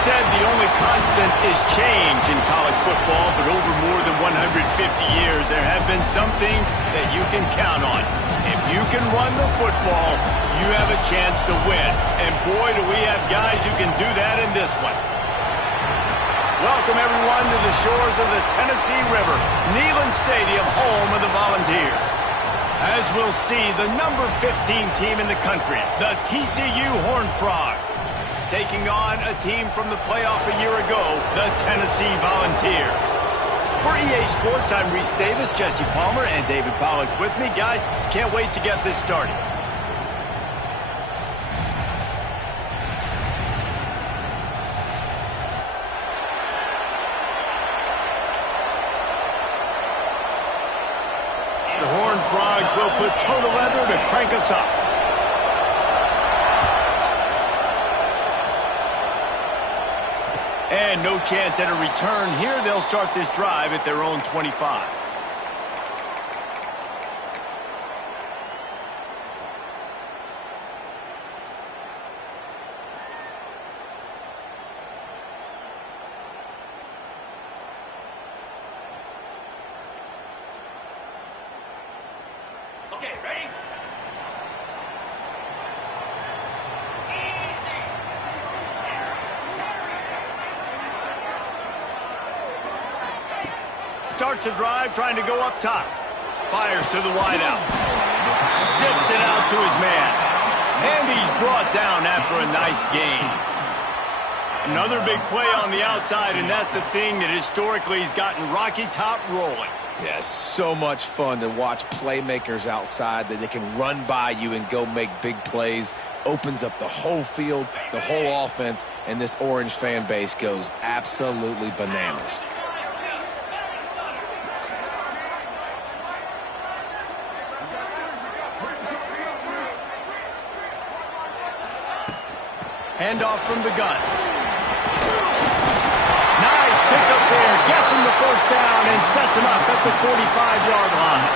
said the only constant is change in college football, but over more than 150 years, there have been some things that you can count on. If you can run the football, you have a chance to win. And boy, do we have guys who can do that in this one. Welcome, everyone, to the shores of the Tennessee River, Neyland Stadium, home of the Volunteers. As we'll see, the number 15 team in the country, the TCU Horned Frogs, taking on a team from the playoff a year ago, the Tennessee Volunteers. For EA Sports, I'm Reese Davis, Jesse Palmer, and David Pollack with me. Guys, can't wait to get this started. The Horned Frogs will put toe to leather to crank us up. And no chance at a return here. They'll start this drive at their own 25. Okay, ready? Starts a drive, trying to go up top. Fires to the wideout. Zips it out to his man. And he's brought down after a nice gain. Another big play on the outside, and that's the thing that historically has gotten Rocky Top rolling. Yeah, so much fun to watch playmakers outside that they can run by you and go make big plays. Opens up the whole field, the whole offense, and this Orange fan base goes absolutely bananas. Handoff from the gun. Nice pickup there. Gets him the first down and sets him up at the 45-yard line.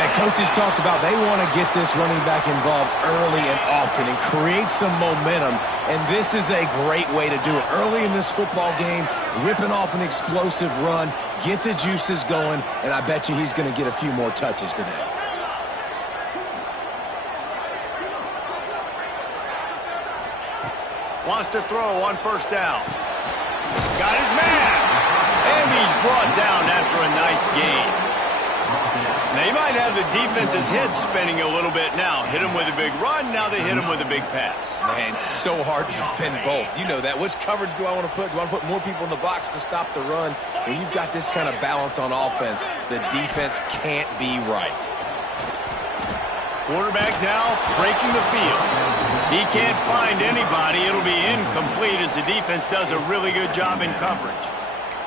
Man, coaches talked about they want to get this running back involved early and often and create some momentum, and this is a great way to do it. Early in this football game, ripping off an explosive run, get the juices going, and I bet you he's going to get a few more touches today. Wants to throw on first down. Got his man. And he's brought down after a nice gain. They might have the defense's head spinning a little bit now. Hit him with a big run, now they hit him with a big pass. Man, so hard to defend both. You know that. Which coverage do I want to put? Do I want to put more people in the box to stop the run? When you've got this kind of balance on offense, the defense can't be right. Quarterback now breaking the field. He can't find anybody. It'll be incomplete as the defense does a really good job in coverage.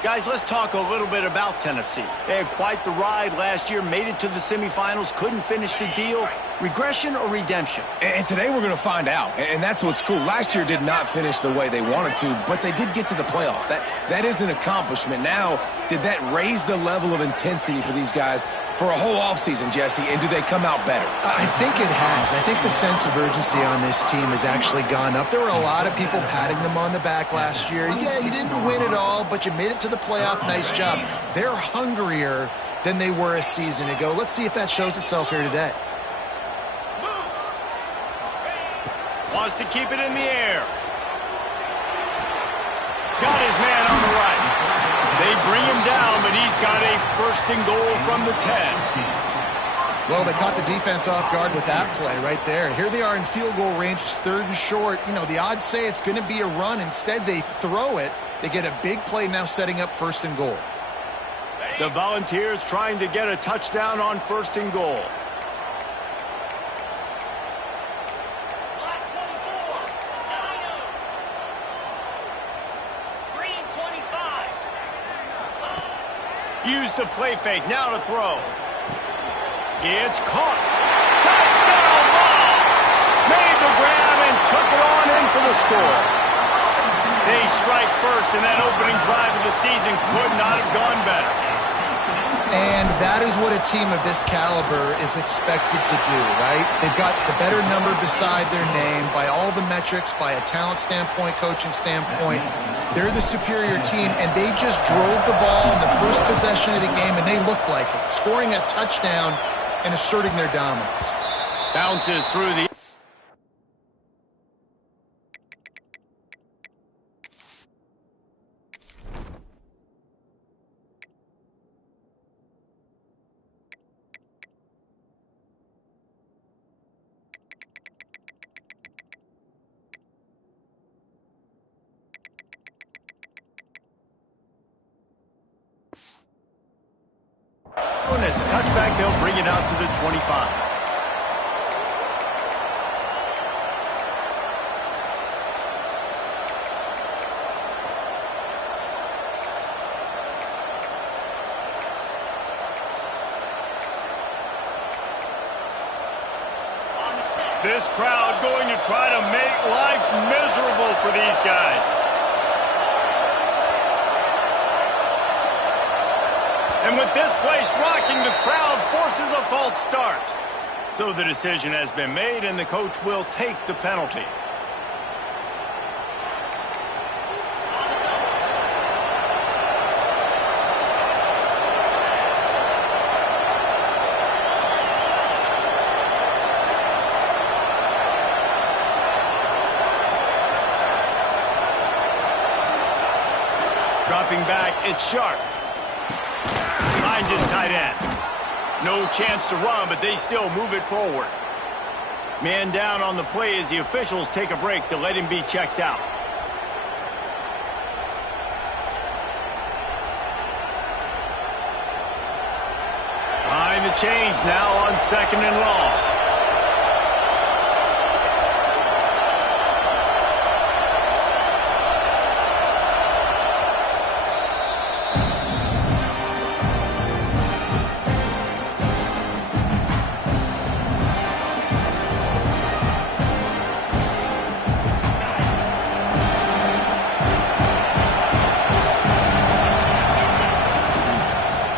Guys, let's talk a little bit about Tennessee. They had quite the ride last year, made it to the semifinals, couldn't finish the deal. Regression or redemption? And today we're going to find out, and that's what's cool. Last year did not finish the way they wanted to, but they did get to the playoff. That is an accomplishment. Now, did that raise the level of intensity for these guys for a whole offseason, Jesse, and do they come out better? I think it has. I think the sense of urgency on this team has actually gone up. There were a lot of people patting them on the back last year. Yeah, you didn't win it all, but you made it to the playoff. Nice job. They're hungrier than they were a season ago. Let's see if that shows itself here today. Wants to keep it in the air. Got his man on the right. They bring him down, but he's got a first and goal from the 10. Well, they caught the defense off guard with that play right there. Here they are in field goal range. It's third and short. You know, the odds say it's going to be a run. Instead, they throw it. They get a big play now setting up first and goal. The Volunteers trying to get a touchdown on first and goal. Use the play fake, now to throw. It's caught. Touchdown ball! Made the grab and took it on in for the score. They strike first, and that opening drive of the season could not have gone better. And that is what a team of this caliber is expected to do, right? They've got the better number beside their name by all the metrics, by a talent standpoint, coaching standpoint. They're the superior team, and they just drove the ball in the first possession of the game, and they looked like it, scoring a touchdown and asserting their dominance. Bounces through the... When it's a touchback, they'll bring it out to the 25. This crowd going to try to make life miserable for these guys. And with this place rocking, the crowd forces a false start. So the decision has been made, and the coach will take the penalty. Dropping back, it's Sharp. Finds his tight end. No chance to run, but they still move it forward. Man down on the play as the officials take a break to let him be checked out. Behind the chains now on 2nd and long.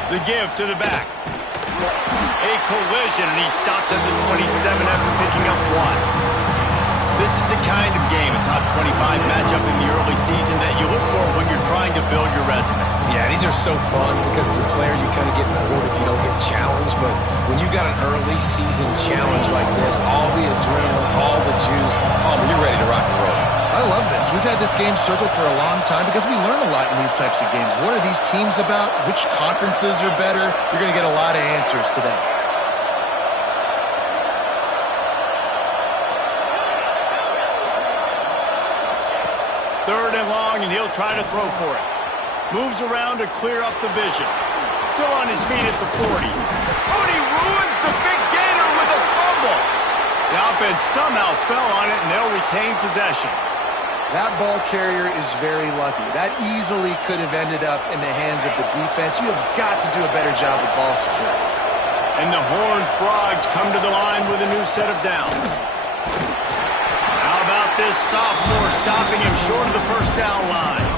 The give to the back. A collision, and he stopped at the 27 after picking up 1. This is the kind of game, a top 25 matchup in the early season, that you look for when you're trying to build your resume. Yeah, these are so fun because as a player, you kind of get bored if you don't get challenged. But when you got an early season challenge like this, all the adrenaline, all the juice, you're ready to rock and roll. I love this. We've had this game circled for a long time because we learn a lot in these types of games. What are these teams about? Which conferences are better? You're going to get a lot of answers today. Third and long, and he'll try to throw for it. Moves around to clear up the vision. Still on his feet at the 40. Oh, and he ruins the big gainer with a fumble. The offense somehow fell on it, and they'll retain possession. That ball carrier is very lucky. That easily could have ended up in the hands of the defense. You have got to do a better job with ball security. And the Horned Frogs come to the line with a new set of downs. How about this sophomore stopping him short of the first down line?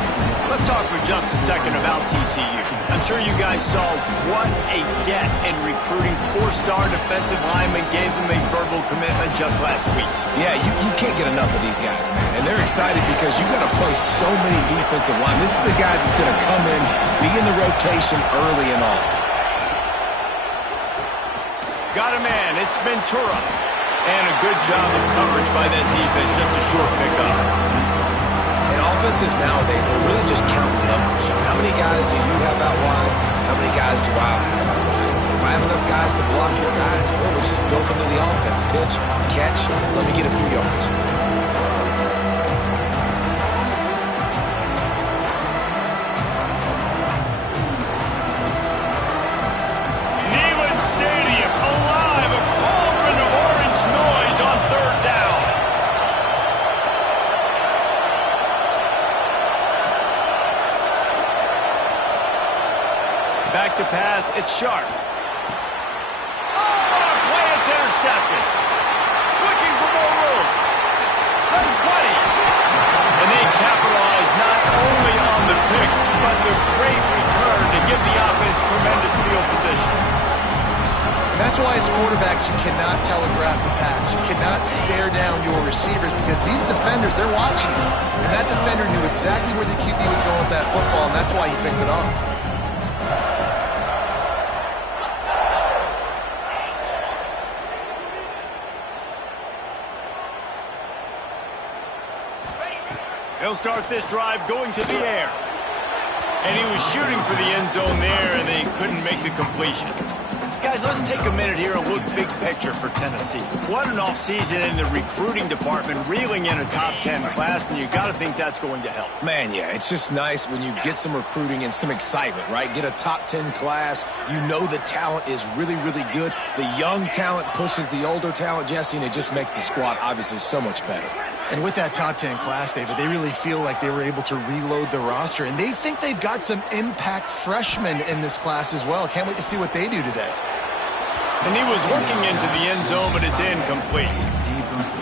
Let's talk for just a second about TCU. I'm sure you guys saw what a get in recruiting. 4-star defensive linemen gave them a verbal commitment just last week. Yeah, you can't get enough of these guys, man. And they're excited because you got to play so many defensive line. This is the guy that's going to come in, be in the rotation early and often. Got a man. It's Ventura. And a good job of coverage by that defense. Just a short pickup. And offenses nowadays, they're really just counting numbers. How many guys do you have out wide? How many guys do I have out wide? If I have enough guys to block your guys, well, it's just built into the offense. Pitch, catch, let me get a few yards. Neyland Stadium alive, a cauldron of orange noise on 3rd down. Back to pass, it's Sharp. It's intercepted. Looking for more room. The 20. And they capitalize not only on the pick, but the great return to give the offense tremendous field position. And that's why as quarterbacks, you cannot telegraph the pass. You cannot stare down your receivers because these defenders, they're watching you. And that defender knew exactly where the QB was going with that football, and that's why he picked it off. They'll start this drive going to the air. And he was shooting for the end zone there, and they couldn't make the completion. Guys, let's take a minute here and look big picture for Tennessee. What an offseason in the recruiting department, reeling in a top 10 class, and you got to think that's going to help. Man, yeah, it's just nice when you get some recruiting and some excitement, right? Get a top 10 class. You know the talent is really, really good. The young talent pushes the older talent, Jesse, and it just makes the squad obviously so much better. And with that top 10 class, David, they really feel like they were able to reload the roster, and they think they've got some impact freshmen in this class as well. Can't wait to see what they do today. And he was looking into the end zone, but it's incomplete.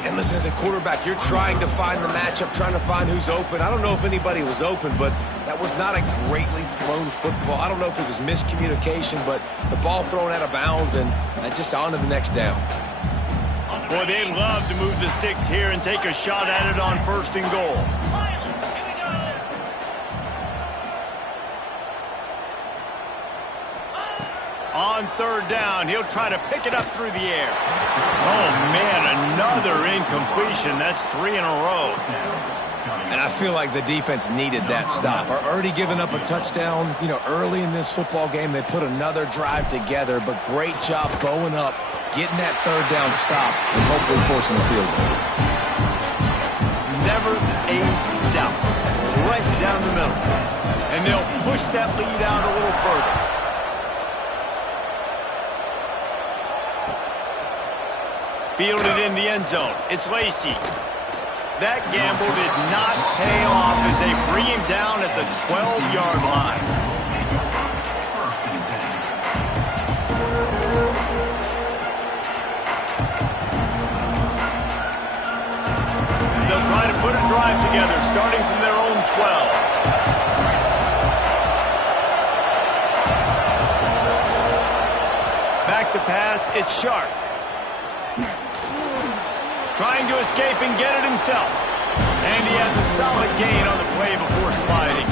And listen, as a quarterback, you're trying to find the matchup, trying to find who's open. I don't know if anybody was open, but that was not a greatly thrown football. I don't know if it was miscommunication, but the ball thrown out of bounds and just on to the next down. Boy, they'd love to move the sticks here and take a shot at it on 1st and goal. On 3rd down, he'll try to pick it up through the air. Oh, man, another incompletion. That's 3 in a row. And I feel like the defense needed that stop. Are already giving up a touchdown, early in this football game. They put another drive together, but great job bowing up, getting that 3rd down stop, and hopefully forcing the field goal. Never a doubt. Right down the middle. And they'll push that lead out a little further. Fielded in the end zone. It's Lacey. That gamble did not pay off as they bring him down at the 12-yard line. They'll try to put a drive together, starting from their own 12. Back to pass, it's Sharp. Trying to escape and get it himself. And he has a solid gain on the play before sliding.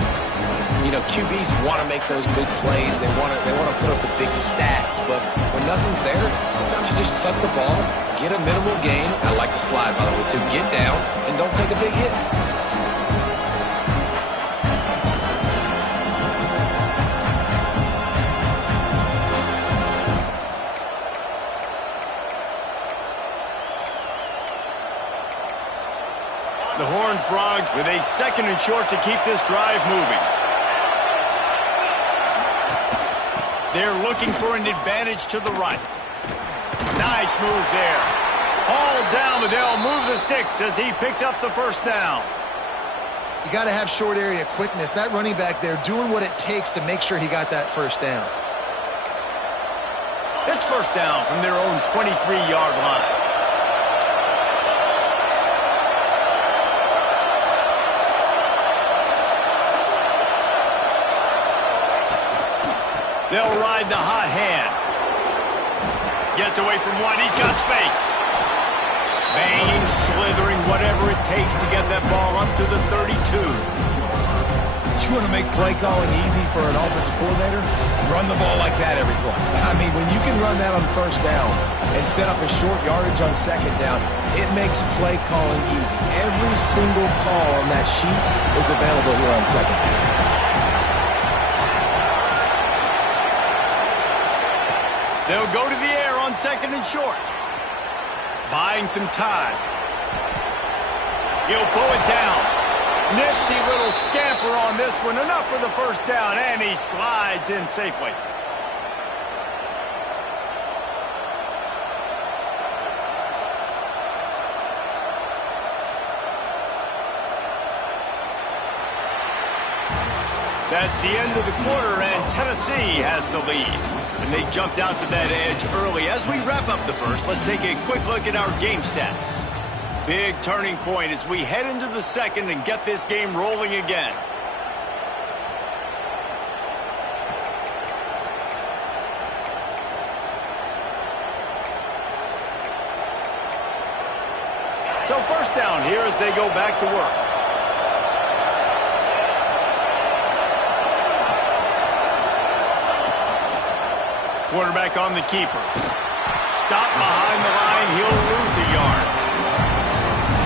QBs want to make those big plays. They want to put up the big stats. But when nothing's there, sometimes you just tuck the ball, get a minimal gain. I like the slide, by the way, too. Get down and don't take a big hit. The Horned Frogs with a 2nd and short to keep this drive moving. They're looking for an advantage to the right. Nice move there. Hauled down, but they'll move the sticks as he picks up the 1st down. You got to have short area quickness. That running back there doing what it takes to make sure he got that 1st down. It's 1st down from their own 23-yard line. They'll ride the hot hand. Gets away from one. He's got space. Banging, slithering, whatever it takes to get that ball up to the 32. You want to make play calling easy for an offensive coordinator? Run the ball like that every play. I mean, when you can run that on 1st down and set up a short yardage on 2nd down, it makes play calling easy. Every single call on that sheet is available here on 2nd down. They'll go to the air on 2nd and short. Buying some time. He'll pull it down. Nifty little scamper on this one. Enough for the 1st down, and he slides in safely. That's the end of the quarter, and Tennessee has the lead. And they jumped out to that edge early. As we wrap up the 1st, let's take a quick look at our game stats. Big turning point as we head into the 2nd and get this game rolling again. as they go back to work. Quarterback on the keeper. Stop behind the line. He'll lose a yard.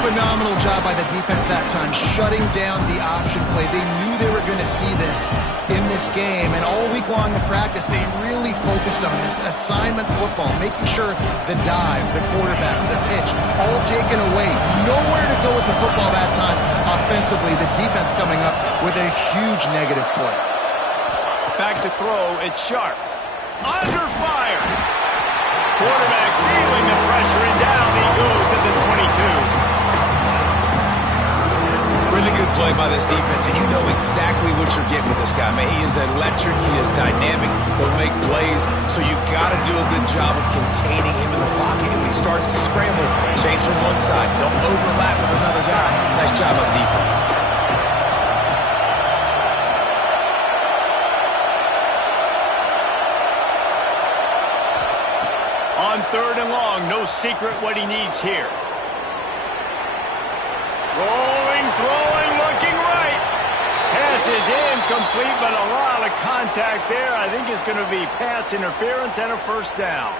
Phenomenal job by the defense that time, shutting down the option play. They knew they were going to see this in this game, and all week long in practice, they really focused on this assignment football, making sure the dive, the quarterback, the pitch, all taken away. Nowhere to go with the football that time offensively. The defense coming up with a huge negative play. Back to throw. It's Sharp. Under fire. Quarterback feeling the pressure, and down he goes at the 22. Really good play by this defense, and you know exactly what you're getting with this guy, man. He is electric. He is dynamic. He'll make plays, so you got to do a good job of containing him in the pocket. And when he starts to scramble, chase from one side. Don't overlap with another guy. Nice job by the defense. On 3rd and long, no secret what he needs here. Rolling, throwing, looking right. Pass is incomplete, but a lot of contact there. I think it's going to be pass interference and a first down.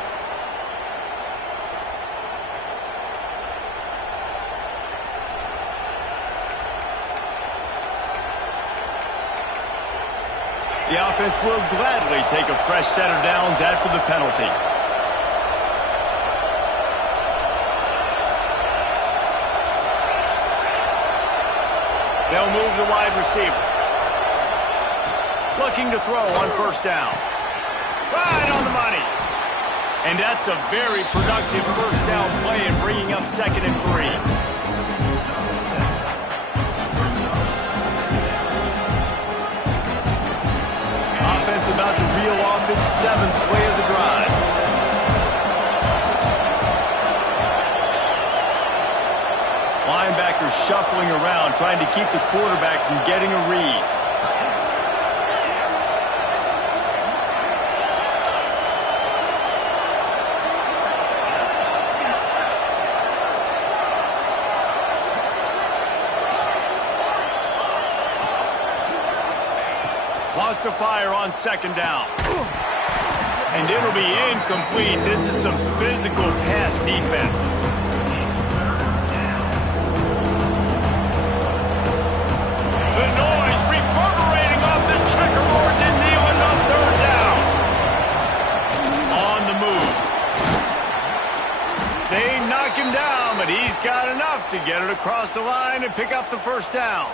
The offense will gladly take a fresh set of downs after the penalty. They'll move the wide receiver. Looking to throw on 1st down. Right on the money. And that's a very productive 1st down play in bringing up 2nd and 3. Offense about to reel off its 7th play of the drive. Linebackers shuffling around, trying to keep the quarterback from getting a read. Lost to fire on 2nd down. And it'll be incomplete. This is some physical pass defense. Checkerboards and Nealon on 3rd down. On the move. They knock him down, but he's got enough to get it across the line and pick up the 1st down.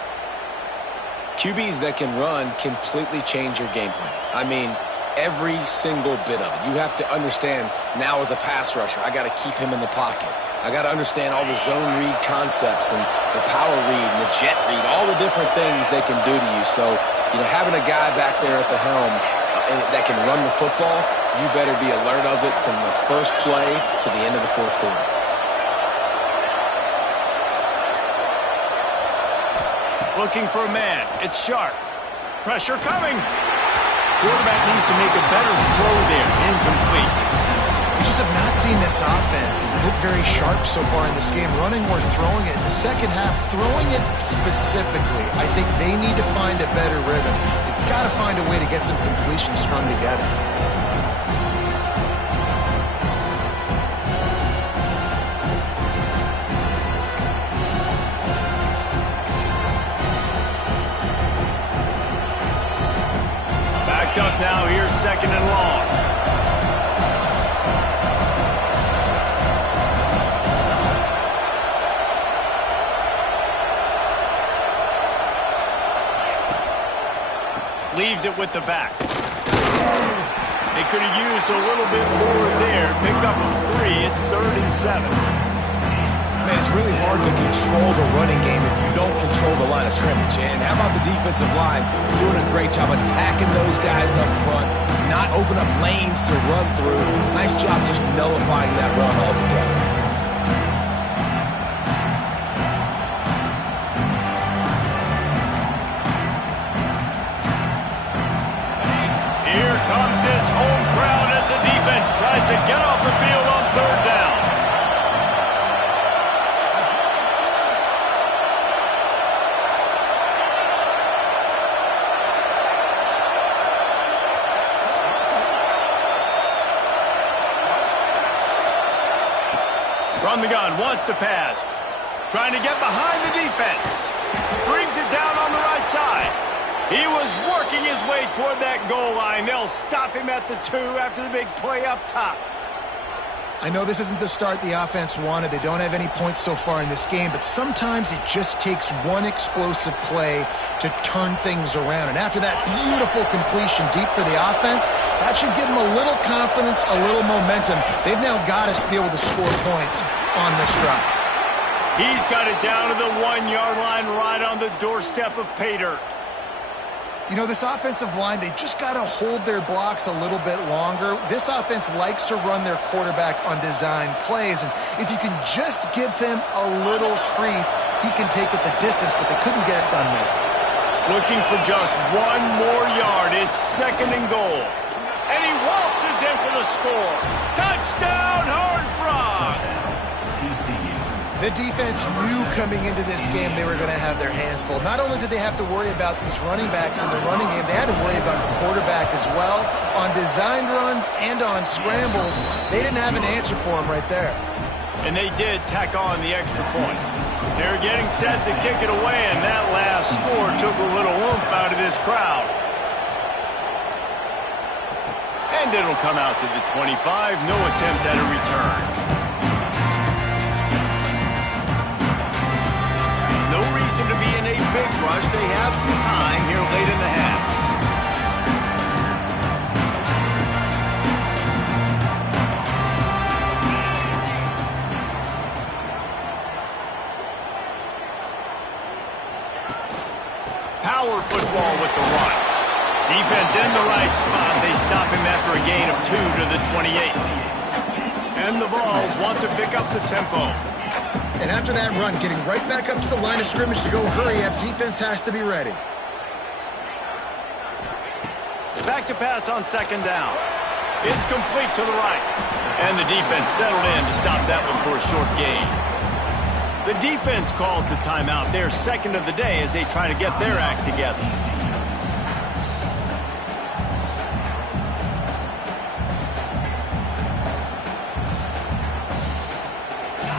QBs that can run completely change your game plan. I mean, every single bit of it. You have to understand now as a pass rusher, I got to keep him in the pocket. I got to understand all the zone read concepts and the power read and the jet read, all the different things they can do to you. So, you know, having a guy back there at the helm that can run the football, you better be alert of it from the first play to the end of the 4th quarter. Looking for a man. It's Sharp. Pressure coming. Quarterback needs to make a better throw there. Incomplete. We just have not seen this offense look very sharp so far in this game, running or throwing it. In the second half, throwing it specifically, I think they need to find a better rhythm. They've got to find a way to get some completions strung together. Backed up now. Here's 2nd and long. Leaves it with the back. They could have used a little bit more there. Picked up a 3. It's 3rd and 7. Man, it's really hard to control the running game if you don't control the line of scrimmage. And how about the defensive line doing a great job attacking those guys up front, not open up lanes to run through. Nice job just nullifying that run altogether. Here comes his home crowd as the defense tries to get off the field on 3rd down. the gun, wants to pass. Trying to get behind the defense. Brings it down on the right side. He was working his way toward that goal line. They'll stop him at the 2 after the big play up top. I know this isn't the start the offense wanted. They don't have any points so far in this game, but sometimes it just takes one explosive play to turn things around. And after that beautiful completion deep for the offense, that should give them a little confidence, a little momentum. They've now got to be able to score points on this drive. He's got it down to the 1-yard line right on the doorstep of pay dirt. You know, this offensive line, they just got to hold their blocks a little bit longer. This offense likes to run their quarterback on design plays, and if you can just give him a little crease, he can take it the distance, but they couldn't get it done there. Looking for just 1 more yard. It's 2nd and goal. And he waltzes in for the score. Touchdown, Horned Frogs! The defense knew coming into this game they were going to have their hands full. Not only did they have to worry about these running backs in the running game, they had to worry about the quarterback as well. On designed runs and on scrambles, they didn't have an answer for him right there. And they did tack on the extra point. They're getting set to kick it away, and that last score took a little oomph out of this crowd. And it'll come out to the 25. No attempt at a return. No reason to be in a big rush. They have some time here late in the half. Power football with the run. Defense in the right spot. They stop him after a gain of 2 to the 28. And the Vols want to pick up the tempo. And after that run, getting right back up to the line of scrimmage to go hurry up, defense has to be ready. Back to pass on 2nd down. It's complete to the right. And the defense settled in to stop that one for a short gain. The defense calls the timeout. They're 2nd of the day as they try to get their act together.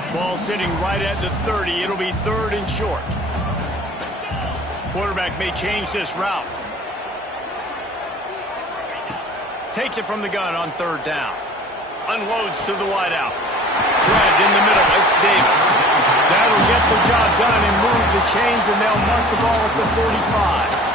Ball sitting right at the 30. It'll be 3rd and short. Quarterback may change this route. Takes it from the gun on 3rd down. Unloads to the wideout. Grabbed in the middle. It's Davis. That'll get the job done and move the chains, and they'll mark the ball at the 45.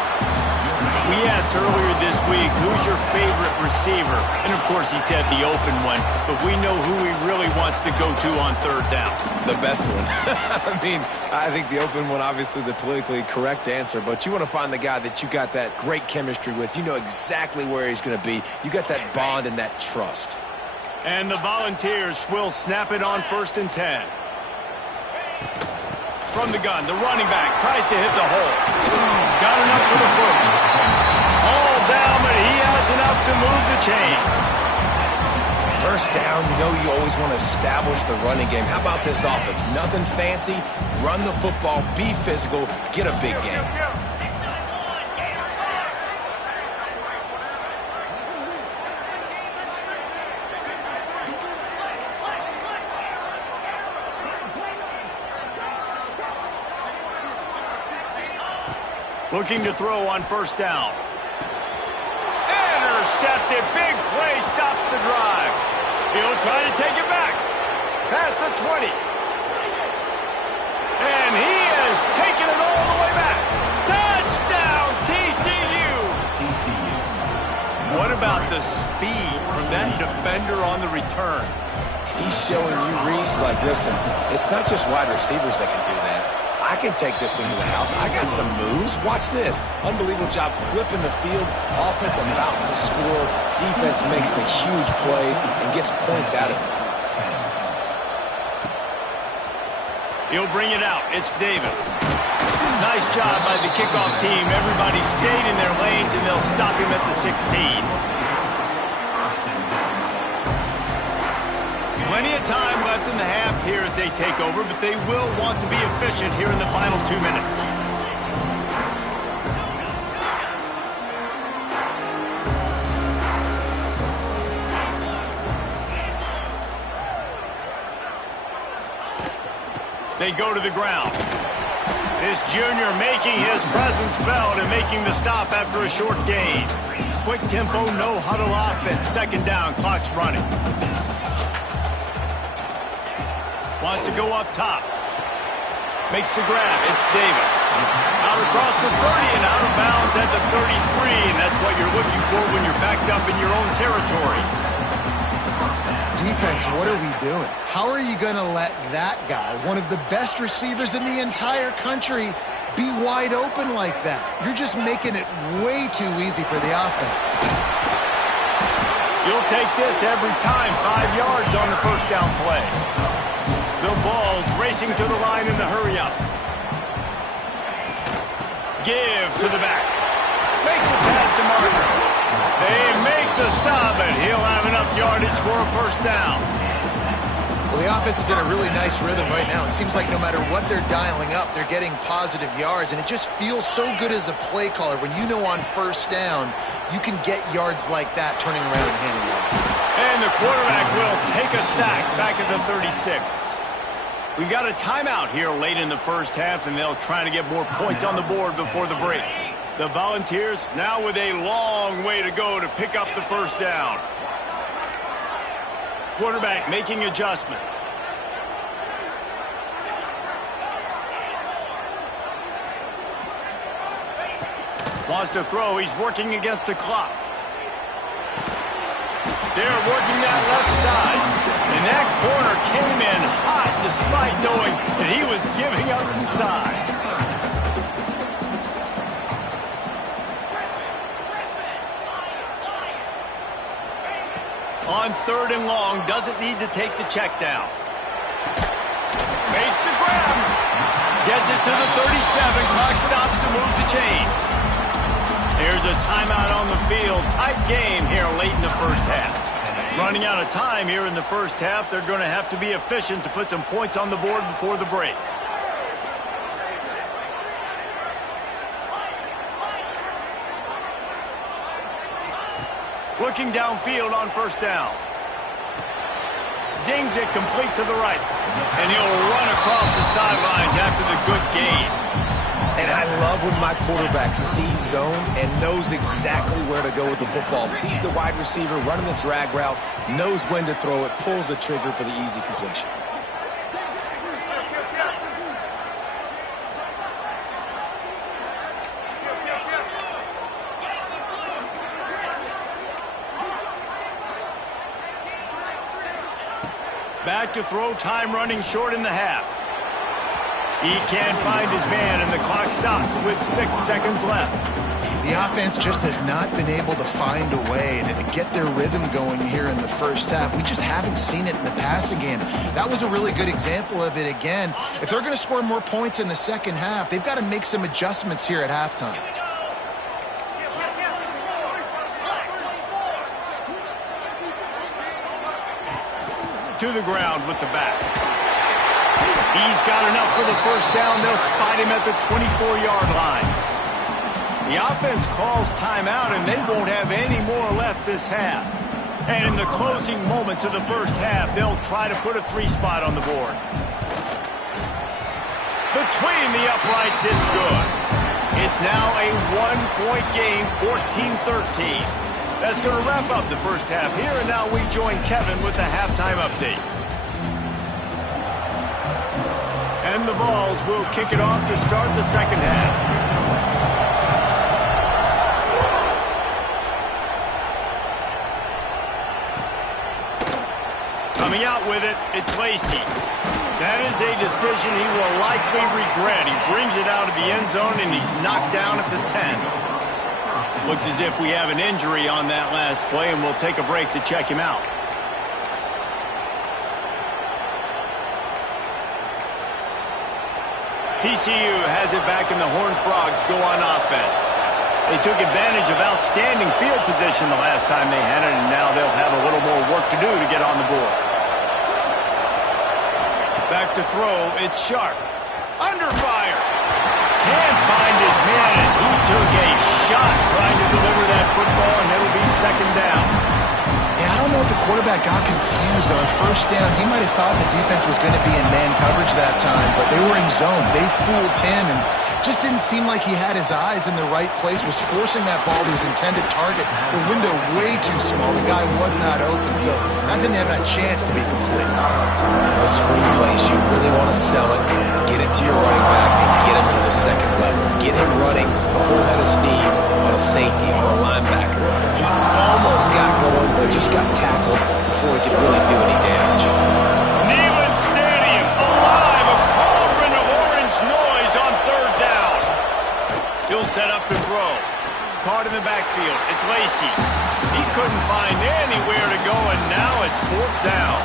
We asked earlier this week, who's your favorite receiver? And, of course, he said the open one. But we know who he really wants to go to on 3rd down. The best one. I mean, I think the open one, obviously the politically correct answer, but you want to find the guy that you got that great chemistry with. You know exactly where he's going to be. You got that bond and that trust. And the Volunteers will snap it on 1st and 10. From the gun, the running back tries to hit the hole. Got enough for the 1st. All down, but he has enough to move the chains. 1st down, you know you always want to establish the running game. How about this offense? Nothing fancy. Run the football, be physical, get a big game. Looking to throw on 1st down. Intercepted. Big play stops the drive. He'll try to take it back. Past the 20. And he has taken it all the way back. Touchdown, TCU. What about the speed from that defender on the return? He's showing you, Reese, like, listen, it's not just wide receivers that can do that. I can take this thing to the house. I got some moves. Watch this. Unbelievable job flipping the field. Offense about to score. Defense makes the huge plays and gets points out of it. He'll bring it out. It's Davis. Nice job by the kickoff team. Everybody stayed in their lanes, and they'll stop him at the 16. Plenty of time left in the half here as they take over, but they will want to be efficient here in the final 2 minutes. They go to the ground. This junior making his presence felt and making the stop after a short gain. Quick tempo, no huddle offense. Second down, clock's running. Wants to go up top. Makes the grab. It's Davis. Out across the 30 and out of bounds at the 33. And that's what you're looking for when you're backed up in your own territory. Defense, what are we doing? How are you going to let that guy, one of the best receivers in the entire country, be wide open like that? You're just making it way too easy for the offense. You'll take this every time. 5 yards on the first down play. The Vols racing to the line in the hurry-up. Give to the back. Makes it past the marker. They make the stop, and he'll have enough yardage for a first down. Well, the offense is in a really nice rhythm right now. It seems like no matter what they're dialing up, they're getting positive yards, and it just feels so good as a play caller when you know on first down you can get yards like that turning around and handing it off. And the quarterback will take a sack back at the 36. We got a timeout here late in the first half, and they'll try to get more points on the board before the break. The Volunteers now with a long way to go to pick up the first down. Quarterback making adjustments. Wants to throw. He's working against the clock. They're working that left side. And that corner came in hot despite knowing that he was giving up some size. On third and long, doesn't need to take the check down. Makes the grab. Gets it to the 37. Clock stops to move the chains. There's a timeout on the field. Tight game here late in the first half. Running out of time here in the first half. They're going to have to be efficient to put some points on the board before the break. Looking downfield on first down. Zings it complete to the right. And he'll run across the sidelines after the good gain. And I love when my quarterback sees zone and knows exactly where to go with the football. Sees the wide receiver running the drag route, knows when to throw it, pulls the trigger for the easy completion. Back to throw, time running short in the half. He can't find his man, and the clock stops with 6 seconds left. The offense just has not been able to find a way to get their rhythm going here in the first half. We just haven't seen it in the passing game. That was a really good example of it again. If they're going to score more points in the second half, they've got to make some adjustments here at halftime. To the ground with the back. He's got enough for the first down. They'll spot him at the 24-yard line. The offense calls timeout, and they won't have any more left this half. And in the closing moments of the first half, they'll try to put a 3 spot on the board. Between the uprights, it's good. It's now a 1-point game, 14-13. That's going to wrap up the first half here, and now we join Kevin with the halftime update. And the Vols will kick it off to start the second half. Coming out with it, it's Lacey. That is a decision he will likely regret. He brings it out of the end zone, and he's knocked down at the 10. Looks as if we have an injury on that last play, and we'll take a break to check him out. TCU has it back, and the Horned Frogs go on offense. They took advantage of outstanding field position the last time they had it, and now they'll have a little more work to do to get on the board. Back to throw, it's Sharp. Under fire. Can't find his man as he took a shot trying to deliver that football, and it'll be second down. Yeah, I don't know if the quarterback got confused on first down. He might have thought the defense was going to be in man coverage that time, but they were in zone. They fooled Tenn and just didn't seem like he had his eyes in the right place, was forcing that ball to his intended target. The window way too small. The guy was not open, so that didn't have a chance to be complete. Those screen plays, you really want to sell it, get it to your running back, and get him to the second level. Get him running full head of steam on a safety, on a linebacker. He almost got going, but just got tackled before he could really do any damage. Neyland Stadium, alive, a cauldron of orange noise on third down. He'll set up to throw. Caught in the backfield, it's Lacy. He couldn't find anywhere to go, and now it's fourth down.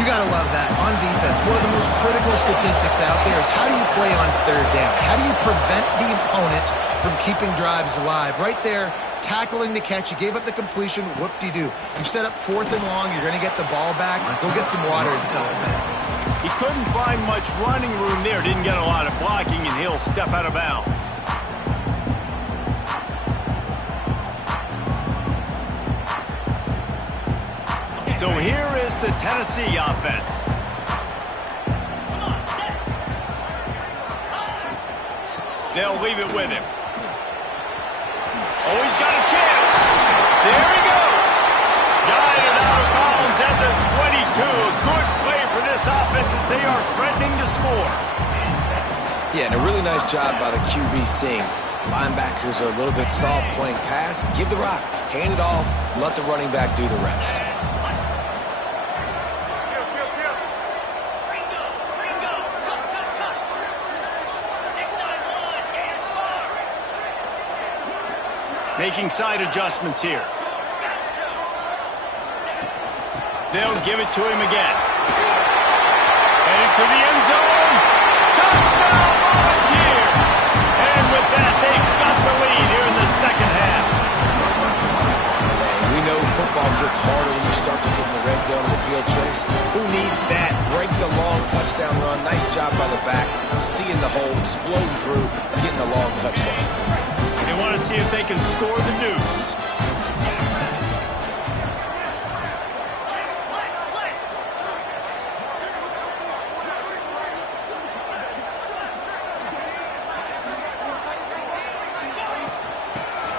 You got to love that. On defense, one of the most critical statistics out there is how do you play on third down? How do you prevent the opponent from keeping drives alive? Right there, tackling the catch. You gave up the completion. Whoop-de-doo. You've set up fourth and long. You're going to get the ball back. Go get some water and celebrate. He couldn't find much running room there. Didn't get a lot of blocking, and he'll step out of bounds. So here is the Tennessee offense. They'll leave it with him. Oh, he's got a chance. There he goes. Guided out of bounds at the 22. A good play for this offense as they are threatening to score. Yeah, and a really nice job by the QB seeing. Linebackers are a little bit soft playing pass. Give the rock. Hand it off. Let the running back do the rest. Making side adjustments here. They'll give it to him again. Headed to the end zone. Touchdown, Volunteers! And with that, they've got the lead here in the second half. We know football gets harder when you start to get in the red zone of the field tricks. Who needs that? Break the long touchdown run. Nice job by the back. Seeing the hole, exploding through, getting a long touchdown. They want to see if they can score the deuce.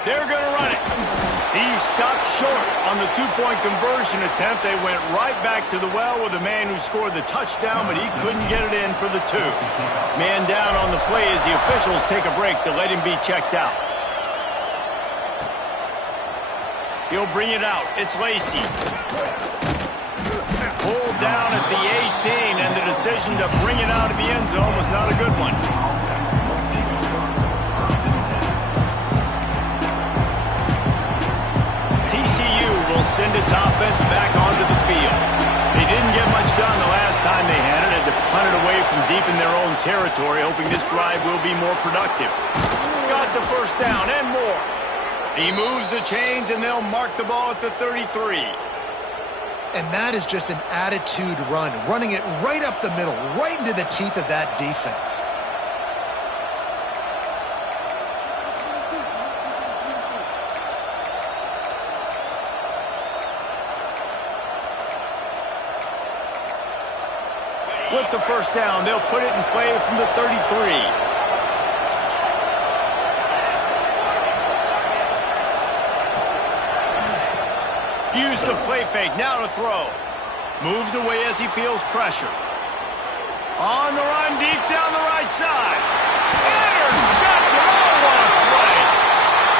They're going to run it. He stopped short on the two-point conversion attempt. They went right back to the well with the man who scored the touchdown, but he couldn't get it in for the two. Man down on the play as the officials take a break to let him be checked out. He'll bring it out. It's Lacy. Pulled down at the 18, and the decision to bring it out of the end zone was not a good one. TCU will send its offense back onto the field. They didn't get much done the last time they had it. Had to punt it away from deep in their own territory, hoping this drive will be more productive. Got the first down and more. He moves the chains, and they'll mark the ball at the 33. And that is just an attitude run, running it right up the middle, right into the teeth of that defense. With the first down, they'll put it in play from the 33. Use the play fake, now to throw. Moves away as he feels pressure. On the run, deep down the right side. Intercepted! Oh, what a play!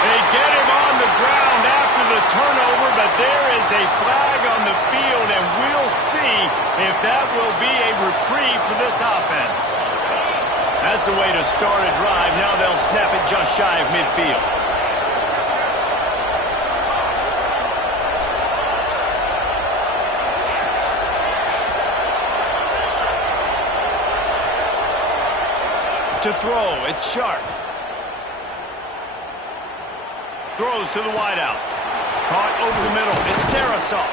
They get him on the ground after the turnover, but there is a flag on the field, and we'll see if that will be a reprieve for this offense. That's the way to start a drive. Now they'll snap it just shy of midfield. To throw, it's Sharp. Throws to the wideout. Caught over the middle, it's Darisaw.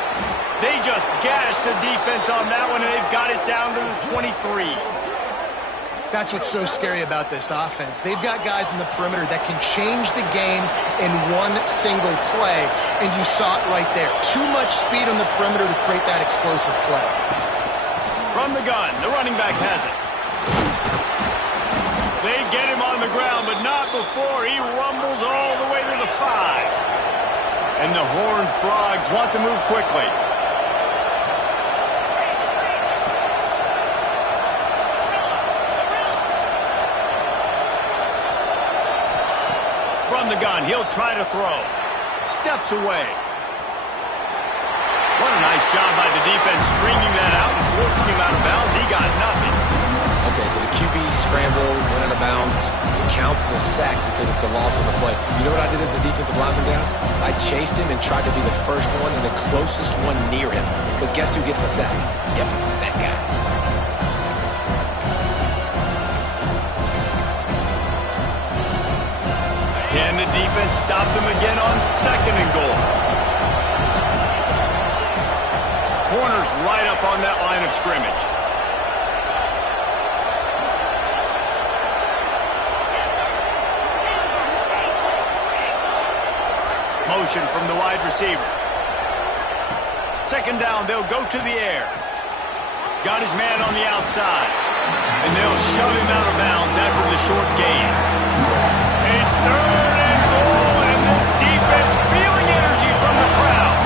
They just gashed the defense on that one, and they've got it down to the 23. That's what's so scary about this offense. They've got guys in the perimeter that can change the game in one single play, and you saw it right there. Too much speed on the perimeter to create that explosive play. From the gun, the running back has it. They get him on the ground, but not before he rumbles all the way to the 5. And the Horned Frogs want to move quickly. From the gun, he'll try to throw. Steps away. What a nice job by the defense stringing that out and forcing him out of bounds. He got nothing. Okay, so the QB scrambled, went out of bounds. It counts as a sack because it's a loss of the play. You know what I did as a defensive lineman, guys? I chased him and tried to be the first one and the closest one near him. Because guess who gets the sack? Yep, that guy. Can the defense stop them again on 2nd and goal? Corner's right up on that line of scrimmage. Motion from the wide receiver. 2nd down, they'll go to the air. Got his man on the outside. And they'll shove him out of bounds after the short gain. A 3rd and goal, and this defense feeling energy from the crowd.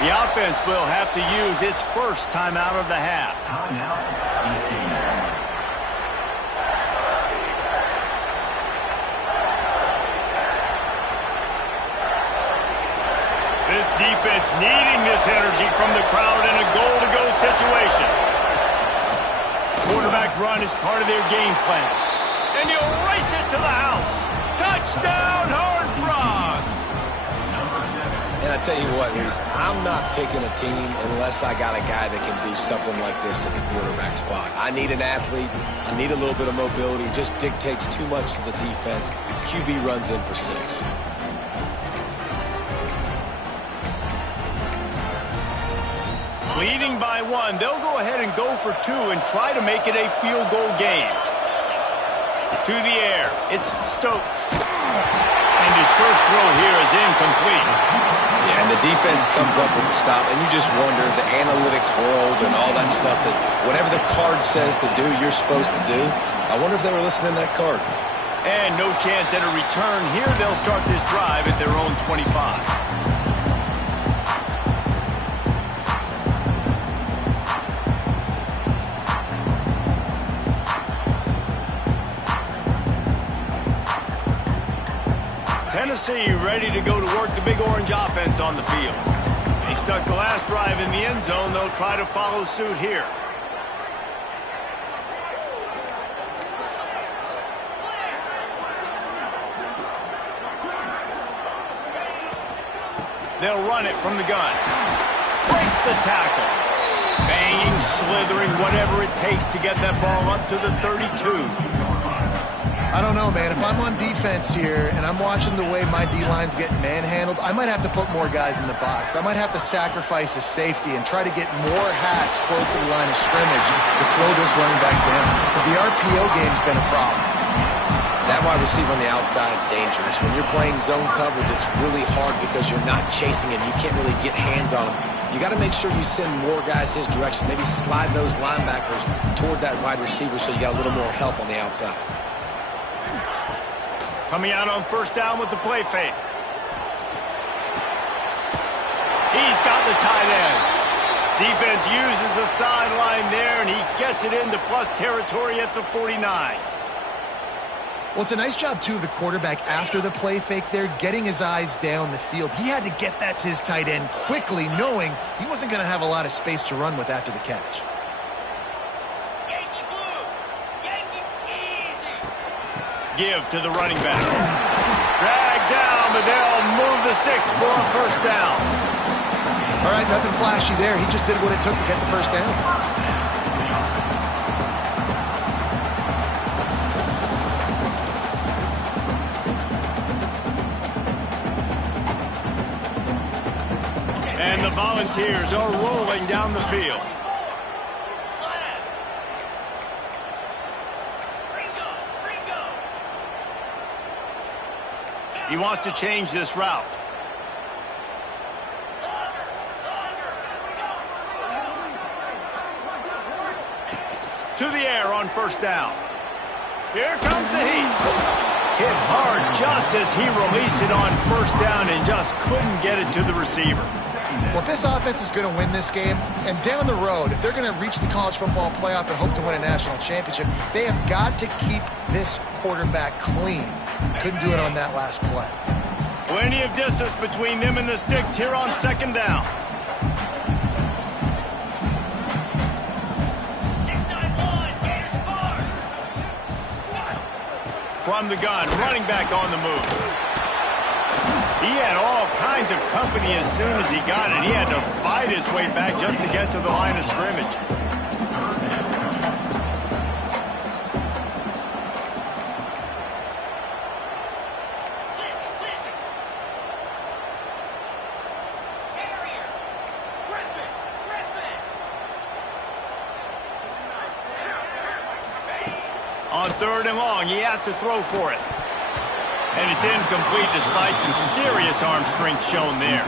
The offense will have to use its first timeout of the half. This defense needing this energy from the crowd in a goal-to-go situation. Quarterback run is part of their game plan. And he'll race it to the house. Touchdown, Horned Frogs! And I tell you what, Reese, I'm not picking a team unless I got a guy that can do something like this at the quarterback spot. I need an athlete. I need a little bit of mobility. It just dictates too much to the defense. QB runs in for 6. Leading by 1, they'll go ahead and go for 2 and try to make it a field goal game. To the air, it's Stokes. And his first throw here is incomplete. Yeah, and the defense comes up with the stop, and you just wonder, the analytics world and all that stuff, that whatever the card says to do, you're supposed to do. I wonder if they were listening to that card. And no chance at a return here. They'll start this drive at their own 25. Tennessee ready to go to work the Big Orange offense on the field. They stuck the last drive in the end zone. They'll try to follow suit here. They'll run it from the gun. Breaks the tackle. Banging, slithering, whatever it takes to get that ball up to the 32. I don't know, man. If I'm on defense here and I'm watching the way my D-line's getting manhandled, I might have to put more guys in the box. I might have to sacrifice a safety and try to get more hats close to the line of scrimmage to slow this running back down, because the RPO game's been a problem. That wide receiver on the outside is dangerous. When you're playing zone coverage, it's really hard because you're not chasing him. You can't really get hands on him. You got to make sure you send more guys his direction. Maybe slide those linebackers toward that wide receiver so you got a little more help on the outside. Coming out on 1st down with the play fake. He's got the tight end. Defense uses the sideline there, and he gets it into plus territory at the 49. Well, it's a nice job, too, of the quarterback after the play fake there, getting his eyes down the field. He had to get that to his tight end quickly, knowing he wasn't going to have a lot of space to run with after the catch. Give to the running back. Drag down, but they'll move the sticks for a 1st down. All right, nothing flashy there. He just did what it took to get the 1st down. The Volunteers are rolling down the field. He wants to change this route. To the air on first down. Here comes the heat. Hit hard just as he released it on first down and just couldn't get it to the receiver. Well, if this offense is going to win this game, and down the road, if they're going to reach the college football playoff and hope to win a national championship, they have got to keep this quarterback clean. Couldn't do it on that last play. Plenty of distance between them and the sticks here on second down. From the gun, running back on the move. He had all kinds of company as soon as he got it. He had to fight his way back just to get to the line of scrimmage. On third and long, he has to throw for it. And it's incomplete despite some serious arm strength shown there.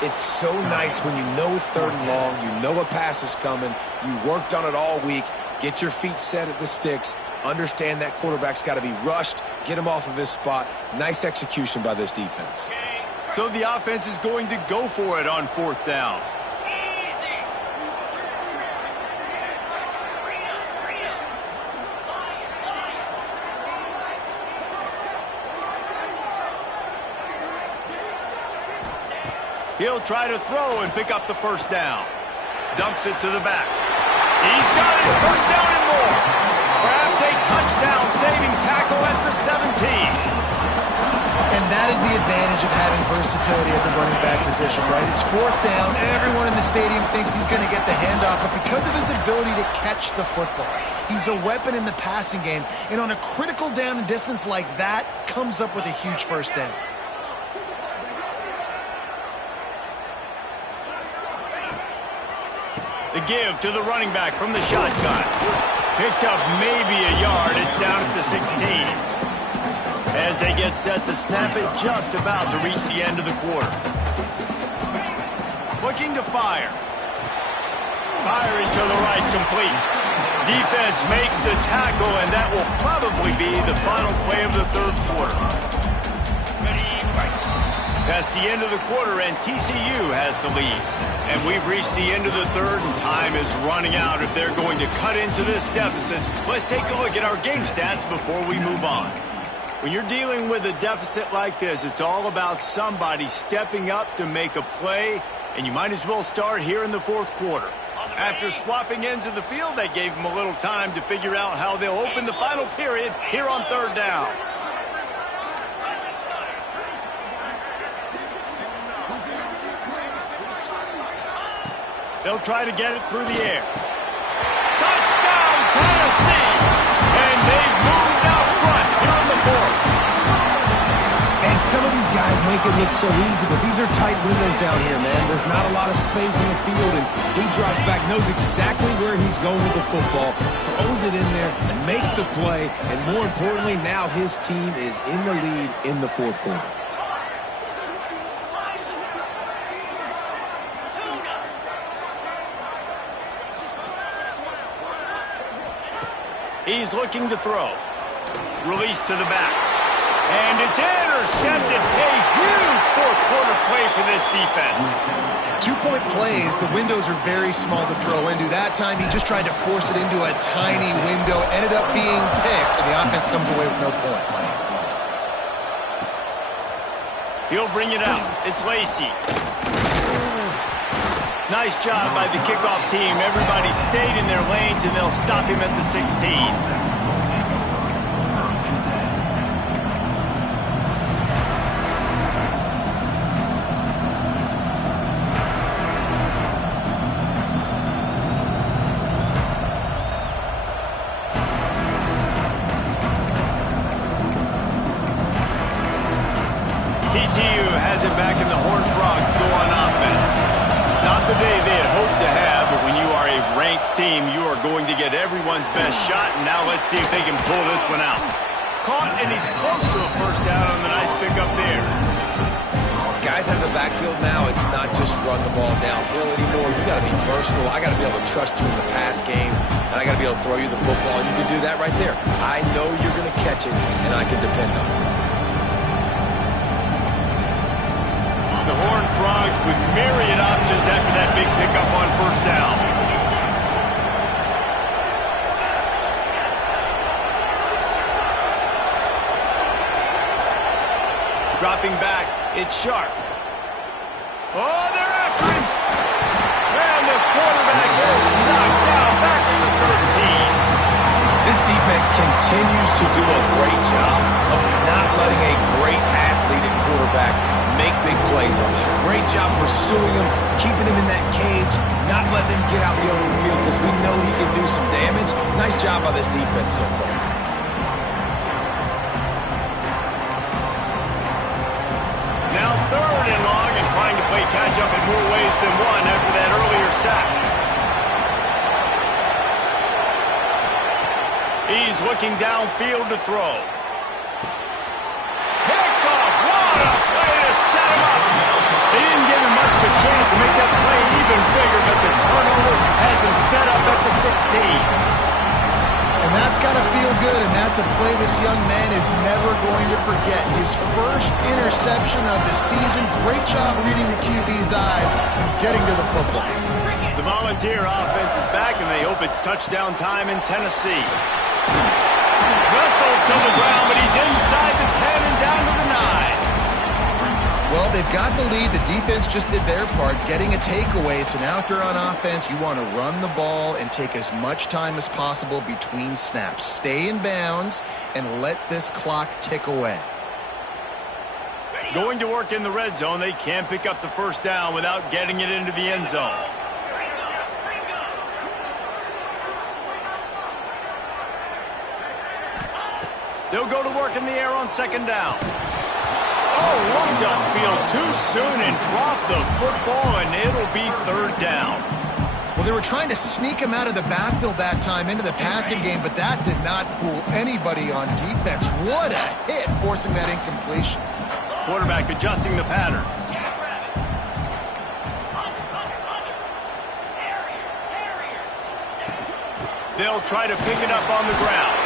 It's so nice when you know it's third and long, you know a pass is coming, you worked on it all week, get your feet set at the sticks, understand that quarterback's got to be rushed, get him off of his spot. Nice execution by this defense. So the offense is going to go for it on fourth down. He'll try to throw and pick up the first down. Dumps it to the back. He's got it, first down and more. Perhaps a touchdown-saving tackle at the 17. And that is the advantage of having versatility at the running back position, right? It's fourth down. Everyone in the stadium thinks he's going to get the handoff, but because of his ability to catch the football, he's a weapon in the passing game. And on a critical down and distance like that, comes up with a huge first down. The give to the running back from the shotgun. Picked up maybe a yard. It's down at the 16. As they get set to snap it, just about to reach the end of the quarter. Looking to fire. Firing to the right, complete. Defense makes the tackle, and that will probably be the final play of the third quarter. That's the end of the quarter, and TCU has the lead. And we've reached the end of the third, and time is running out if they're going to cut into this deficit. Let's take a look at our game stats before we move on. When you're dealing with a deficit like this, it's all about somebody stepping up to make a play, and you might as well start here in the fourth quarter. After swapping ends of the field, they gave them a little time to figure out how they'll open the final period here on third down. They'll try to get it through the air. Touchdown, Tennessee! And they've moved out front here on the fourth. And some of these guys make it look so easy, but these are tight windows down here, man. There's not a lot of space in the field, and he drops back, knows exactly where he's going with the football, throws it in there, makes the play, and more importantly, now his team is in the lead in the fourth quarter. He's looking to throw. Release to the back. And it's intercepted. A huge fourth quarter play for this defense. 2-point plays, the windows are very small to throw into. That time he just tried to force it into a tiny window. Ended up being picked, and the offense comes away with no points. He'll bring it out. It's Lacey. Nice job by the kickoff team. Everybody stayed in their lanes, and they'll stop him at the 16. TCU has it back, and the Horned Frogs go on offense. the day they had hoped to have, but when you are a ranked team, you are going to get everyone's best shot, and now let's see if they can pull this one out. Caught, and he's close to a first down on the nice pickup there. Guys out of the backfield now, it's not just run the ball downhill anymore. You got to be versatile. I got to be able to trust you in the pass game, and I got to be able to throw you the football, and you can do that right there. I know you're going to catch it, and I can depend on it. The Horned Frogs with myriad options after that big pickup on first down. Dropping back, it's Sharp. Oh, they're after him! And the quarterback is knocked down back at the 13. This defense continues to do a great job of not letting a great athlete at quarterback make big plays on them. Great job pursuing him, keeping him in that cage, not letting him get out the open field because we know he can do some damage. Nice job by this defense so far. Now 3rd and long and trying to play catch-up in more ways than one after that earlier sack. He's looking downfield to throw. They didn't give him much of a chance to make that play even bigger, but the turnover has him set up at the 16. And that's got to feel good, and that's a play this young man is never going to forget. His first interception of the season. Great job reading the QB's eyes and getting to the football. The Volunteer offense is back, and they hope it's touchdown time in Tennessee. Wrestled to the ground, but he's inside the 10 and down to the 9. Well, they've got the lead. The defense just did their part, getting a takeaway. So now if you're on offense, you want to run the ball and take as much time as possible between snaps. Stay in bounds and let this clock tick away. Going to work in the red zone. They can't pick up the first down without getting it into the end zone. They'll go to work in the air on 2nd down. Oh, looked upfield too soon and dropped the football, and it'll be 3rd down. Well, they were trying to sneak him out of the backfield that time into the passing game, but that did not fool anybody on defense. What a hit, forcing that incompletion. Quarterback adjusting the pattern. They'll try to pick it up on the ground.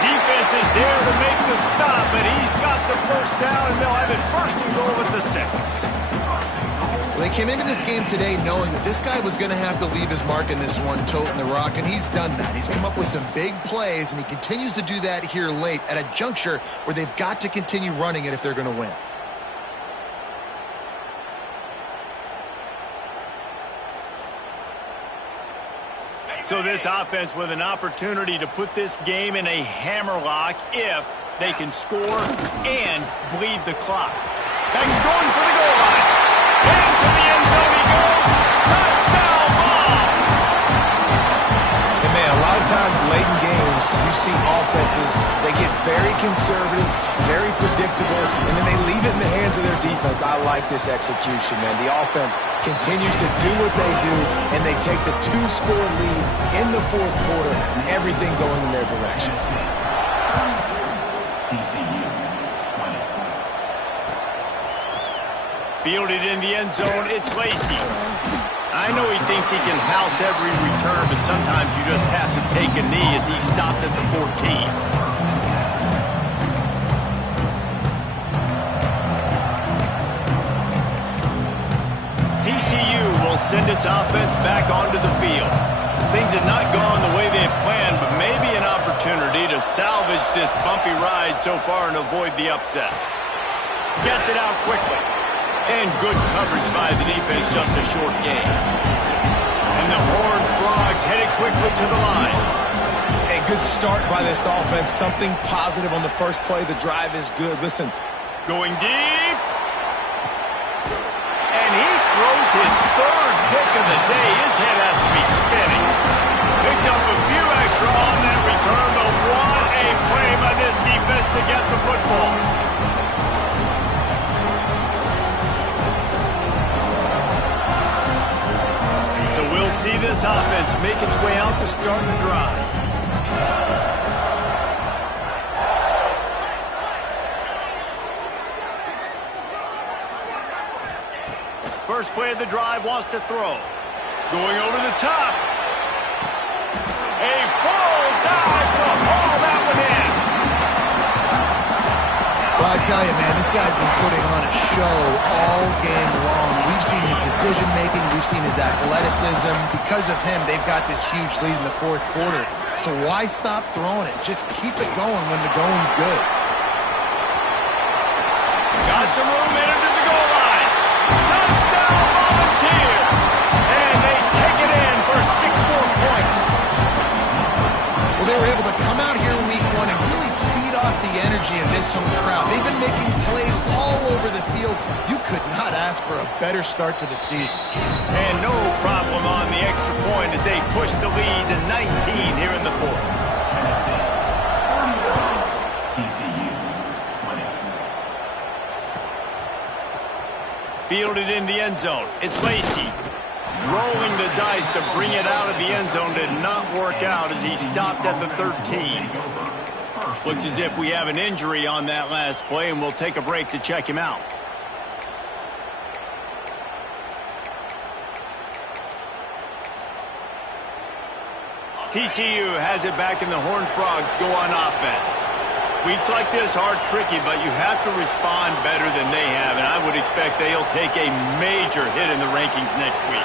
Defense is there to make the stop, but he's got the first down, and they'll have it 1st and goal at the 6. Well, they came into this game today knowing that this guy was going to have to leave his mark in this one, toting the rock, and he's done that. He's come up with some big plays, and he continues to do that here late at a juncture where they've got to continue running it if they're going to win. So this offense with an opportunity to put this game in a hammerlock if they can score and bleed the clock. That's going for the goal line. And to the end zone he goes. Touchdown ball! And man, a lot of times late in games, you see offenses, they get very conservative, very predictable, and then they leave it in the hands of their defense. I like this execution, man. The offense continues to do what they do, and they take the 2-score lead in the 4th quarter, everything going in their direction. Fielded in the end zone, it's Lacy. I know he thinks he can house every return, but sometimes you just have to take a knee as he stopped at the 14. TCU will send its offense back onto the field. Things had not gone the way they had planned, but maybe an opportunity to salvage this bumpy ride so far and avoid the upset. Gets it out quickly. And good coverage by the defense, just a short gain. And the Horned Frogs headed quickly to the line. A good start by this offense. Something positive on the first play. The drive is good. Listen. Going deep. And he throws his 3rd pick of the day. His head has to be spinning. Picked up a few extra on that return, but what a play by this defense to get the football. this offense make its way out to start the drive. First play of the drive, wants to throw. Going over the top. A full dive to haul that one in. Well, I tell you, man, this guy's been putting on a show all game long. We've seen his decision-making. We've seen his athleticism. Because of him, they've got this huge lead in the fourth quarter. So why stop throwing it? Just keep it going when the going's good. Got some room in under the goal line. Touchdown, Volunteers! And they take it in for 6 more points. Well, they were able to come out here week one and really feed off the energy of this home crowd. They've been making plays all over the field. You could not ask for a better start to the season. And no problem on the extra point as they push the lead to 19 here in the fourth. Fielded in the end zone. It's Lacey. Rolling the dice to bring it out of the end zone did not work out as he stopped at the 13. Looks as if we have an injury on that last play, and we'll take a break to check him out. TCU has it back, and the Horned Frogs go on offense. Weeks like this are tricky, but you have to respond better than they have, and I would expect they'll take a major hit in the rankings next week.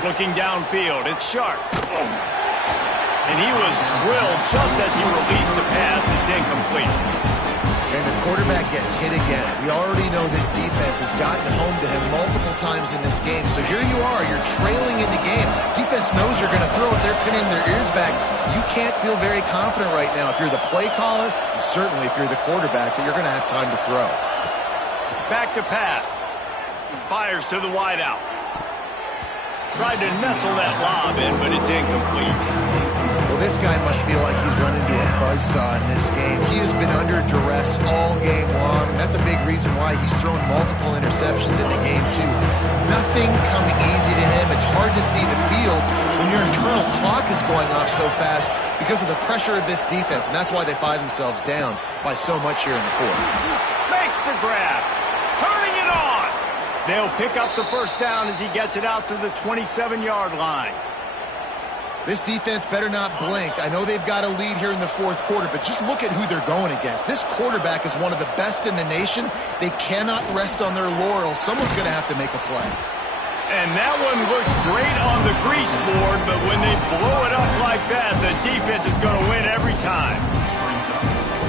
Looking downfield, it's Sharp. And he was drilled just as he released the pass. It's incomplete. And the quarterback gets hit again. We already know this defense has gotten home to him multiple times in this game. So here you are, you're trailing in the game. Defense knows you're going to throw it. They're pinning their ears back. You can't feel very confident right now if you're the play caller, and certainly if you're the quarterback, that you're going to have time to throw. Back to pass. Fires to the wideout. Tried to nestle that lob in, but it's incomplete. Well, this guy must feel like he's run into a buzzsaw in this game. He has been under duress all game long, and that's a big reason why he's thrown multiple interceptions in the game, too. Nothing coming easy to him. It's hard to see the field when your internal clock is going off so fast because of the pressure of this defense, and that's why they find themselves down by so much here in the fourth. Makes the grab. Turning it on. They'll pick up the first down as he gets it out to the 27-yard line. This defense better not blink. I know they've got a lead here in the fourth quarter, but just look at who they're going against. This quarterback is one of the best in the nation. They cannot rest on their laurels. Someone's going to have to make a play. And that one looked great on the grease board, but when they blow it up like that, the defense is going to win every time.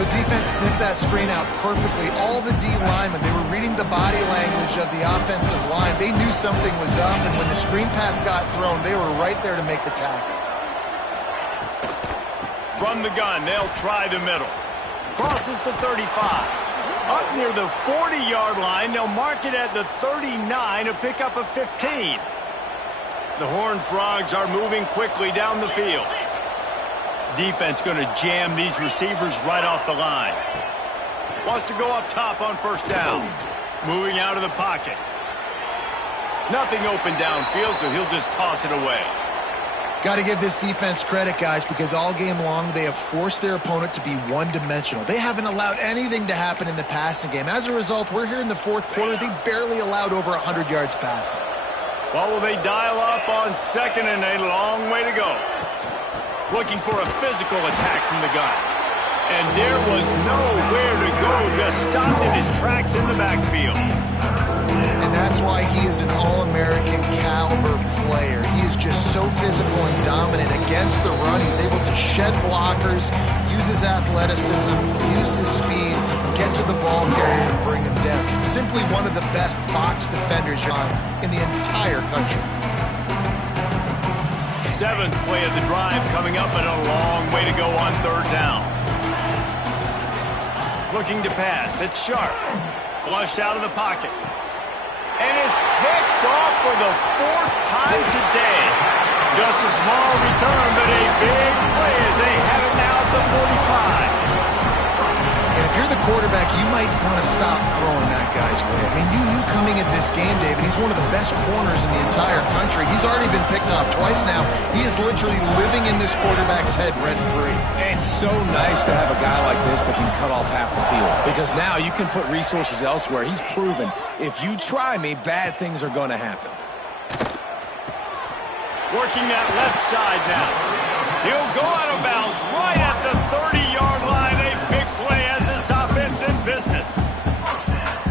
The defense sniffed that screen out perfectly. All the D linemen, they were reading the body language of the offensive line. They knew something was up, and when the screen pass got thrown, they were right there to make the tackle. From the gun, they'll try the middle. Crosses the 35. Up near the 40-yard line, they'll mark it at the 39 to pick up a 15. The Horned Frogs are moving quickly down the field. Defense going to jam these receivers right off the line. Wants to go up top on first down. Moving out of the pocket. Nothing open downfield, so he'll just toss it away. Got to give this defense credit, guys, because all game long they have forced their opponent to be one-dimensional. They haven't allowed anything to happen in the passing game. As a result, we're here in the fourth quarter. They barely allowed over 100 yards passing. Well, will they dial up on second and a long way to go? Looking for a physical attack from the gun. And there was nowhere to go, just stopped in his tracks in the backfield. And that's why he is an All-American caliber player. He is just so physical and dominant against the run. He's able to shed blockers, use his athleticism, use his speed, get to the ball carrier and bring him down. Simply one of the best box defenders in the entire country. Seventh play of the drive coming up, and a long way to go on third down. Looking to pass. It's Sharp. Flushed out of the pocket. And it's picked off for the fourth time today. Just a small return, but a big play as they have it now at the 45. And if you're the quarterback, you might want to stop throwing that guy. guy's way. I mean, you knew coming into this game, David, he's one of the best corners in the entire country. He's already been picked off twice now. He is literally living in this quarterback's head rent-free. It's so nice to have a guy like this that can cut off half the field, because now you can put resources elsewhere. He's proven, if you try me, bad things are going to happen. Working that left side now. He'll go out of bounds right at the 30-yard line. A big play as this offense in business.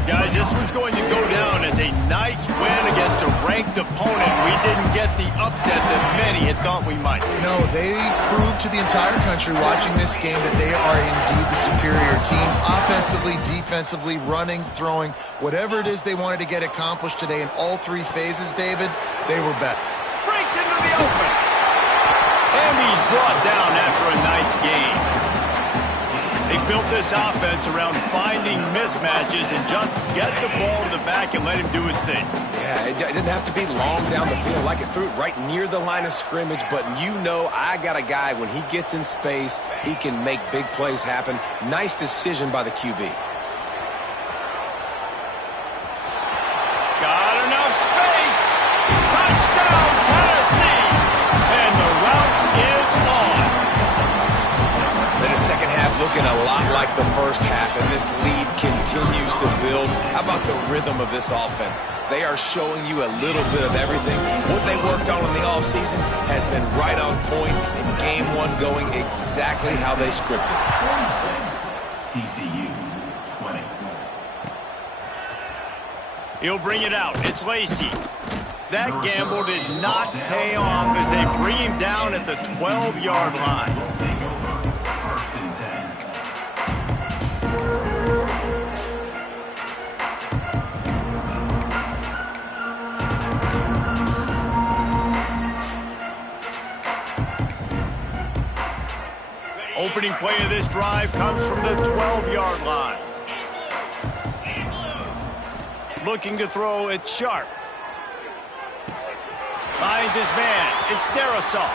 Guys, this one's going to go down as a nice win against a ranked opponent. We didn't get the upset that many had thought we might. No, they proved to the entire country watching this game that they are indeed the superior team. Offensively, defensively, running, throwing, whatever it is they wanted to get accomplished today in all three phases, David, they were better. Breaks into the open. And he's brought down after a nice game. They built this offense around finding mismatches and just get the ball to the back and let him do his thing. Yeah, it didn't have to be long down the field. Like it threw it right near the line of scrimmage, but you know I got a guy, when he gets in space, he can make big plays happen. Nice decision by the QB. Got enough space. Touchdown, Tennessee. And the route is on. In the second half, looking a lot like the first half, and this lead continues to build. How about the rhythm of this offense? They are showing you a little bit of everything. What they worked on in the offseason has been right on point, and game one going exactly how they scripted. TCU 20. He'll bring it out. It's Lacey. That gamble did not pay off as they bring him down at the 12-yard line. Take over. First and 10. Opening play of this drive comes from the 12-yard line. Looking to throw, it's Sharp. Finds his man, it's Darrisaw.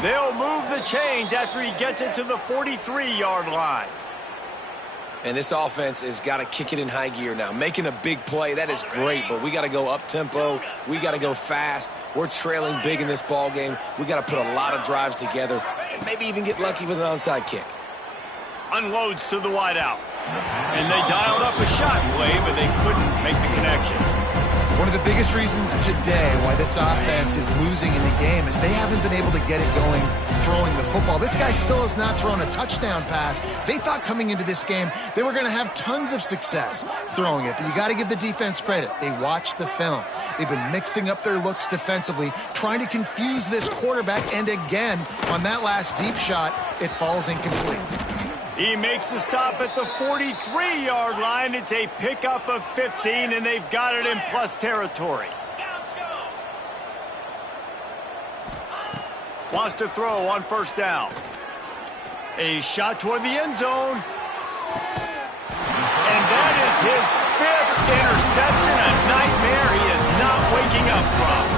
They'll move the chains after he gets it to the 43-yard line. And this offense has got to kick it in high gear now. Making a big play, that is great, but we got to go up-tempo. We got to go fast. We're trailing big in this ball game. We got to put a lot of drives together and maybe even get lucky with an onside kick. Unloads to the wideout. And they dialed up a shot play, but they couldn't make the connection. One of the biggest reasons today why this offense is losing in the game is they haven't been able to get it going throwing the football. This guy still has not thrown a touchdown pass. They thought coming into this game they were going to have tons of success throwing it, but you got to give the defense credit. They watched the film. They've been mixing up their looks defensively, trying to confuse this quarterback, and again, on that last deep shot, it falls incomplete. He makes the stop at the 43-yard line. It's a pickup of 15, and they've got it in plus territory. Wants to throw on first down. A shot toward the end zone. And that is his 5th interception, a nightmare he is not waking up from.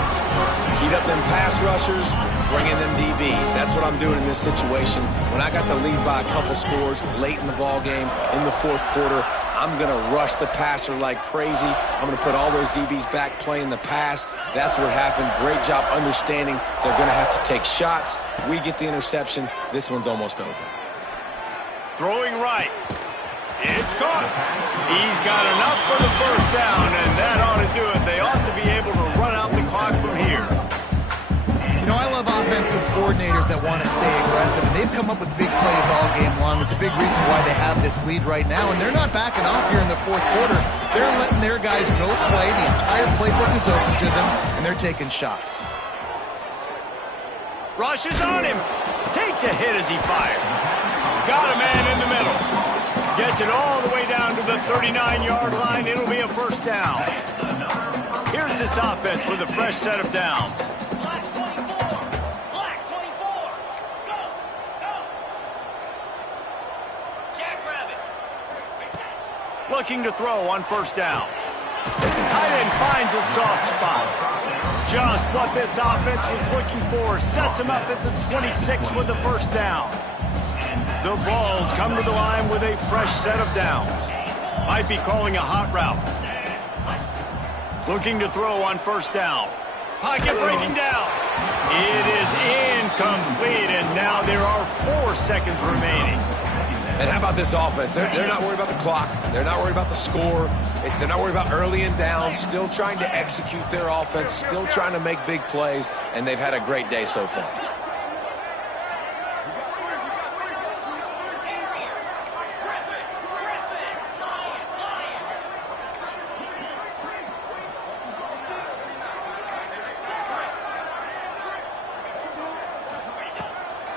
Heat up them pass rushers, bring in them DBs. That's what I'm doing in this situation. When I got the lead by a couple scores late in the ball game, in the fourth quarter, I'm going to rush the passer like crazy. I'm going to put all those DBs back playing the pass. That's what happened. Great job understanding they're going to have to take shots. We get the interception. This one's almost over. Throwing right. It's caught. He's got enough for the first down, and that ought to do it. They ought to be able to run out the clock from here. You know, I love offensive coordinators that want to stay aggressive, and they've come up with big plays all game long. It's a big reason why they have this lead right now, and they're not backing off here in the fourth quarter. They're letting their guys go play. The entire playbook is open to them, and they're taking shots. Rushes on him. Takes a hit as he fires. Got a man in the middle. Gets it all the way down to the 39-yard line. It'll be a first down. Here's this offense with a fresh set of downs. Looking to throw on first down. Tight end finds a soft spot. Just what this offense was looking for. Sets him up at the 26 with the first down. The Vols come to the line with a fresh set of downs. Might be calling a hot route. Looking to throw on first down. Pocket breaking down. It is incomplete, and now there are 4 seconds remaining. And how about this offense? They're not worried about the clock. They're not worried about the score. They're not worried about early and down. Still trying to execute their offense. Still trying to make big plays. And they've had a great day so far.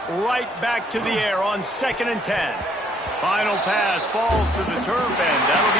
Right back to the air on 2nd and 10. Final pass falls to the turf, and that'll be